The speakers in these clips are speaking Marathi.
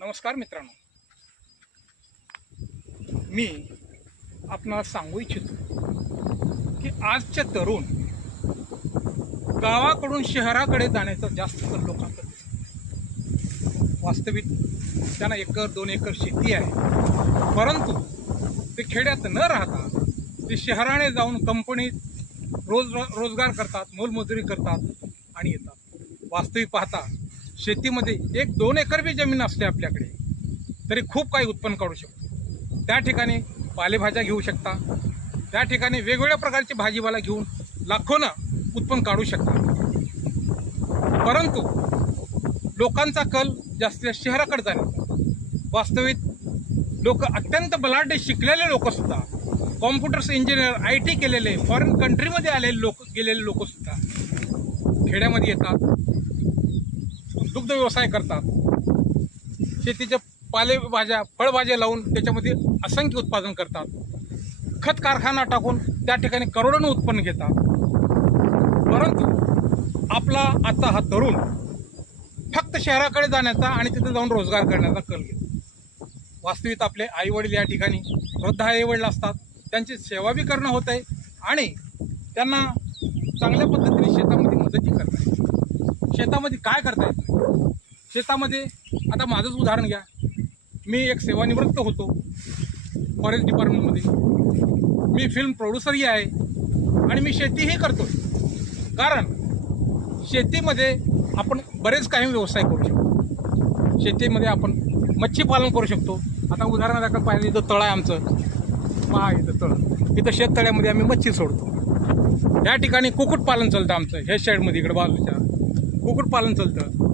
नमस्कार मित्रांनो, मी आपणाला सांगू इच्छितो की आजचे तरुण गावाकडून शहराकडे जाण्याचा जास्त कल लोकांकडे. वास्तविक त्यांना 1-2 एकर शेती आहे, परंतु ते खेड्यात न राहता ते शहराने जाऊन कंपनीत रोजगार करतात, मोलमजुरी करतात आणि येतात. वास्तविक पाहता शेतीमध्ये 1-2 एकर बी जमीन असते आपल्याकडे तरी खूप काही उत्पन्न काढू शकतो. त्या ठिकाणी पालेभाज्या घेऊ शकता, त्या ठिकाणी वेगवेगळ्या प्रकारची भाजीपाला घेऊन लाखोनं उत्पन्न काढू शकता. परंतु लोकांचा कल जास्त शहराकडे जाण्याचा. वास्तविक लोक अत्यंत बलाढ्य शिकलेले लोकसुद्धा, कॉम्प्युटर्स इंजिनियर, IT केलेले, फॉरेन कंट्रीमध्ये आलेले लोक, गेलेले लोकसुद्धा खेड्यामध्ये येतात, दुग्ध व्यवसाय करतात, शेतीच्या पालेभाज्या फळभाज्या लावून त्याच्यामध्ये असंख्य उत्पादन करतात, खत कारखाना टाकून त्या ठिकाणी करोडोनं उत्पन्न घेतात. परंतु आपला आता हा तरुण फक्त शहराकडे जाण्याचा आणि तिथे जाऊन रोजगार करण्याचा कल घेतो. वास्तविक आपले आईवडील या ठिकाणी वृद्ध आईवडील असतात, त्यांची सेवा बी करणं होत आहे आणि त्यांना चांगल्या पद्धतीने शेतामध्ये मदतही करता येते. शेतामध्ये काय करता येतं? शेतामध्ये आता माझंच उदाहरण घ्या. मी एक सेवानिवृत्त होतो फॉरेस्ट डिपार्टमेंटमध्ये. मी फिल्म प्रोड्युसरही आहे आणि मी शेतीही करतो. कारण शेतीमध्ये आपण बरेच काही व्यवसाय करू शकतो. शेतीमध्ये आपण मच्छी पालन करू शकतो. आता उदाहरणादाखल पाहिजे इथं तळं आहे आमचं, पहा इथं तळं, इथं शेततळ्यामध्ये आम्ही मच्छी सोडतो. या ठिकाणी कुक्कुटपालन चालतं आमचं, ह्या साईडमध्ये इकडं बाजूच्या कुक्कुटपालन चालतं.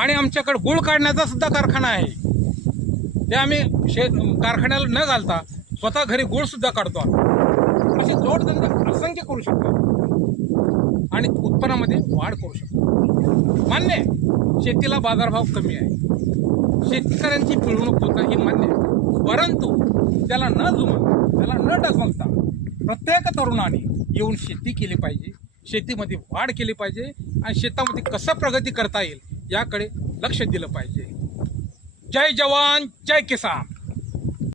आणि आमच्याकडे गुळ काढण्याचा सुद्धा कारखाना आहे. ते आम्ही कारखान्याला न घालता स्वतः घरी गुळ सुद्धा काढतो. असे जोडधंदे असंख्य करू शकतो आणि उत्पन्नामध्ये वाढ करू शकतो. मान्य आहे, शेतीला बाजारभाव कमी आहे, शेतकऱ्यांची पिळवणूक होत ही मान्य आहे. परंतु त्याला न जुमानता, त्याला न डगमगता प्रत्येक तरुणाने येऊन शेती केली पाहिजे, शेतीमध्ये वाढ केली पाहिजे आणि शेतामध्ये कसं प्रगती करता येईल याकडे लक्ष दिलं पाहिजे. जय जवान जय किसान.